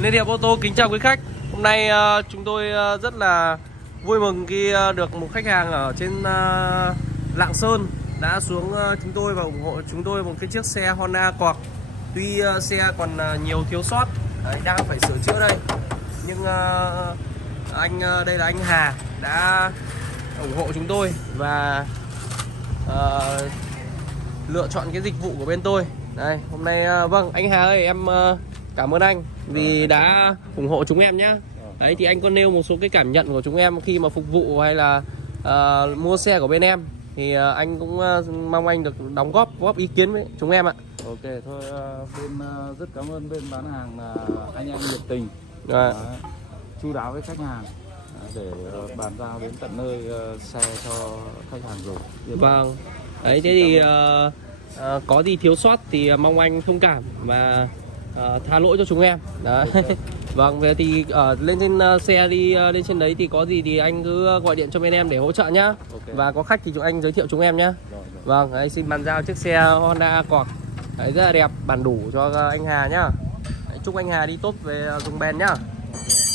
Liên Hiệp ô tô kính chào quý khách. Hôm nay chúng tôi rất là vui mừng khi được một khách hàng ở trên Lạng Sơn đã xuống chúng tôi và ủng hộ chúng tôi một cái chiếc xe Honda Accord. Tuy xe còn nhiều thiếu sót, đang phải sửa chữa đây, nhưng anh đây là anh Hà đã ủng hộ chúng tôi và lựa chọn cái dịch vụ của bên tôi. Đây, hôm nay vâng, anh Hà ơi, em cảm ơn anh vì đã ủng hộ chúng em nhé. Đấy thì anh có nêu một số cái cảm nhận của chúng em khi mà phục vụ hay là mua xe của bên em thì anh cũng mong anh được đóng góp ý kiến với chúng em ạ. Ok thôi, bên rất cảm ơn bên bán hàng là anh em nhiệt tình, chu đáo với khách hàng để bàn giao đến tận nơi xe cho khách hàng rồi. Vâng. Đấy thế thì có gì thiếu sót thì mong anh thông cảm và tha lỗi cho chúng em. Đấy. Okay. Vâng, về thì lên trên xe đi lên trên đấy thì có gì thì anh cứ gọi điện cho bên em để hỗ trợ nhá. Okay. Và có khách thì chúng anh giới thiệu chúng em nhá. Rồi. Vâng, đấy, xin bàn giao chiếc xe Honda Accord. Đấy, rất là đẹp, bản đủ cho anh Hà nhá. Đấy, chúc anh Hà đi tốt về dùng bền nhá. Okay.